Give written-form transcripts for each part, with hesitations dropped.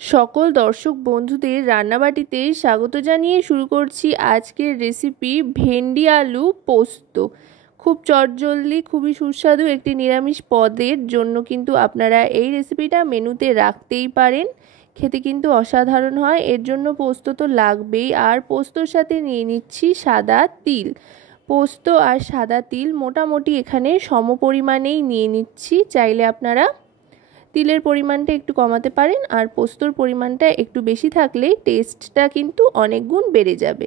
সকল দর্শক বন্ধুদের রান্নাবাটিতে স্বাগত জানিয়ে শুরু করছি আজকের রেসিপি ভেন্ডি আলু পোস্ত। খুব চটজলদি খুবই সুস্বাদু একটি নিরামিষ পদের জন্য কিন্তু আপনারা এই রেসিপিটা মেনুতে রাখতেই পারেন। খেতে কিন্তু অসাধারণ হয়। এর জন্য পোস্ত তো লাগবেই, আর পোস্তর সাথে নিয়ে নিচ্ছি সাদা তিল। পোস্ত আর সাদা তিল মোটামুটি এখানে সমপরিমাণেই নিয়ে নিচ্ছি। চাইলে আপনারা তিলের পরিমাণটা একটু কমাতে পারেন, আর পোস্তর পরিমাণটা একটু বেশি থাকলে টেস্টটা কিন্তু অনেক গুণ বেড়ে যাবে।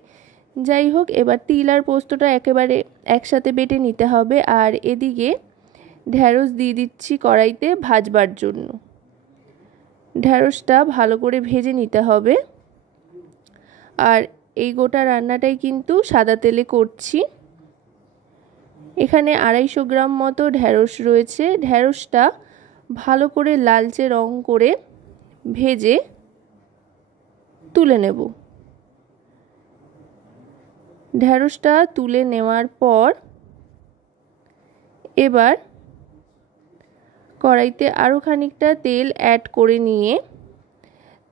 যাই হোক, এবার তিল আর পোস্তটা একেবারে একসাথে বেটে নিতে হবে। আর এদিকে ঢ্যাঁড়স দিয়ে দিচ্ছি কড়াইতে ভাজবার জন্য। ঢ্যাঁড়সটা ভালো করে ভেজে নিতে হবে। আর এই গোটা রান্নাটাই কিন্তু সাদা তেলে করছি। এখানে 250 গ্রাম মতো ঢ্যাঁড়স রয়েছে। ঢ্যাঁড়সটা ভালো করে লালচে রং করে ভেজে তুলে নেব। ঢ্যাঁড়সটা তুলে নেওয়ার পর এবার কড়াইতে আরও খানিকটা তেল অ্যাড করে নিয়ে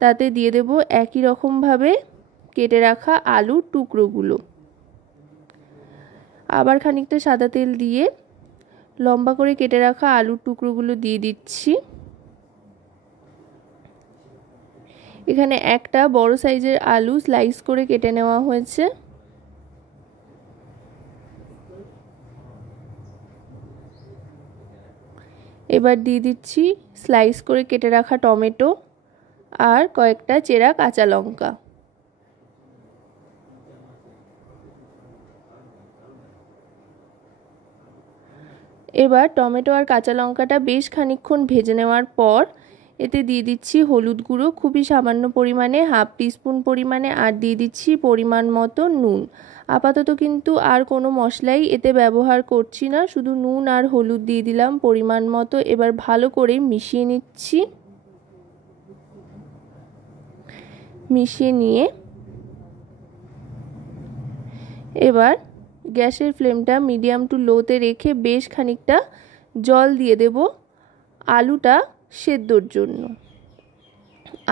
তাতে দিয়ে দেব একই রকমভাবে কেটে রাখা আলুর টুকরোগুলো। আবার খানিকটা সাদা তেল দিয়ে লম্বা করে কেটে রাখা আলুর টুকরোগুলো দিয়ে দিচ্ছি। এখানে একটা বড় সাইজের আলু স্লাইস করে কেটে নেওয়া হয়েছে। এবার দিয়ে দিচ্ছি স্লাইস করে কেটে রাখা টমেটো আর কয়েকটা চেরা কাঁচা লঙ্কা। এবার টমেটো আর কাঁচা লঙ্কাটা বেশ খানিকক্ষণ ভেজে নেওয়ার পর এতে দিয়ে দিচ্ছি হলুদ গুঁড়ো খুবই সামান্য পরিমাণে, হাফ টিস্পুন পরিমাণে, আর দিয়ে দিচ্ছি পরিমাণ মতো নুন। আপাতত কিন্তু আর কোনো মশলাই এতে ব্যবহার করছি না, শুধু নুন আর হলুদ দিয়ে দিলাম পরিমাণ মতো। এবার ভালো করে মিশিয়ে নিচ্ছি। মিশিয়ে নিয়ে এবার গ্যাসের ফ্লেমটা মিডিয়াম টু লোতে রেখে বেশ খানিকটা জল দিয়ে দেব আলুটা সেদ্ধর জন্য।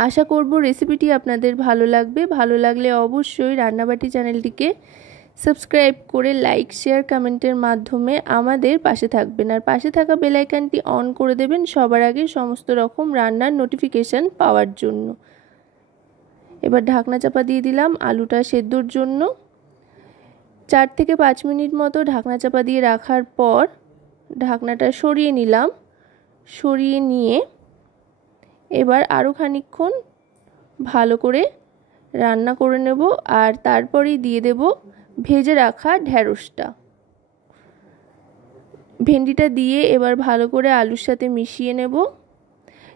আশা করব রেসিপিটি আপনাদের ভালো লাগবে। ভালো লাগলে অবশ্যই রান্নাবাটি চ্যানেলটিকে সাবস্ক্রাইব করে লাইক, শেয়ার, কমেন্টের মাধ্যমে আমাদের পাশে থাকবেন। আর পাশে থাকা বেল আইকনটি অন করে দেবেন সবার আগে সমস্ত রকম রান্নার নোটিফিকেশান পাওয়ার জন্য। এবার ঢাকনা চাপা দিয়ে দিলাম আলুটা সেদ্ধর জন্য। 4 থেকে 5 মিনিট মতো ঢাকনা চাপা দিয়ে রাখার পর ঢাকনাটা সরিয়ে নিলাম। সরিয়ে নিয়ে এবার আরও খানিকক্ষণ ভালো করে রান্না করে নেব। আর তারপরেই দিয়ে দেব ভেজে রাখা ঢ্যাঁড়সটা। ভেন্ডিটা দিয়ে এবার ভালো করে আলুর সাথে মিশিয়ে নেব।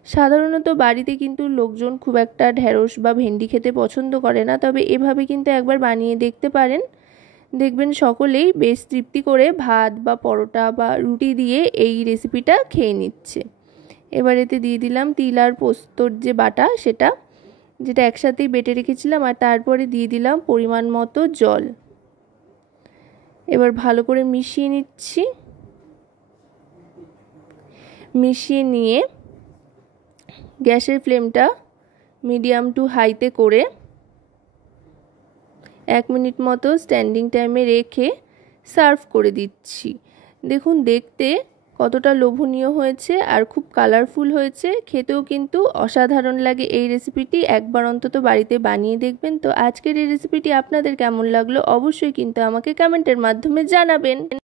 সাধারণত বাড়িতে কিন্তু লোকজন খুব একটা ঢ্যাঁড়স বা ভেন্ডি খেতে পছন্দ করে না, তবে এভাবে কিন্তু একবার বানিয়ে দেখতে পারেন। দেখবেন সকলেই বেশ তৃপ্তি করে ভাত বা পরোটা বা রুটি দিয়ে এই রেসিপিটা খেয়ে নিচ্ছে। এবার এতে দিয়ে দিলাম তিল আর পোস্তর যে বাটা, যেটা একসাথেই বেটে রেখেছিলাম, আর তারপরে দিয়ে দিলাম পরিমাণ মতো জল। এবার ভালো করে মিশিয়ে নিচ্ছি। মিশিয়ে নিয়ে গ্যাসের ফ্লেমটা মিডিয়াম টু হাইতে করে 1 মিনিট মতো স্ট্যান্ডিং টাইমে রেখে সার্ভ করে দিচ্ছি। দেখুন দেখতে কতটা লোভনীয় হয়েছে আর খুব কালারফুল হয়েছে। খেতেও কিন্তু অসাধারণ লাগে এই রেসিপিটি। একবার অন্তত বাড়িতে বানিয়ে দেখবেন। তো আজকের এই রেসিপিটি আপনাদের কেমন লাগলো অবশ্যই কিন্তু আমাকে কমেন্টের মাধ্যমে জানাবেন।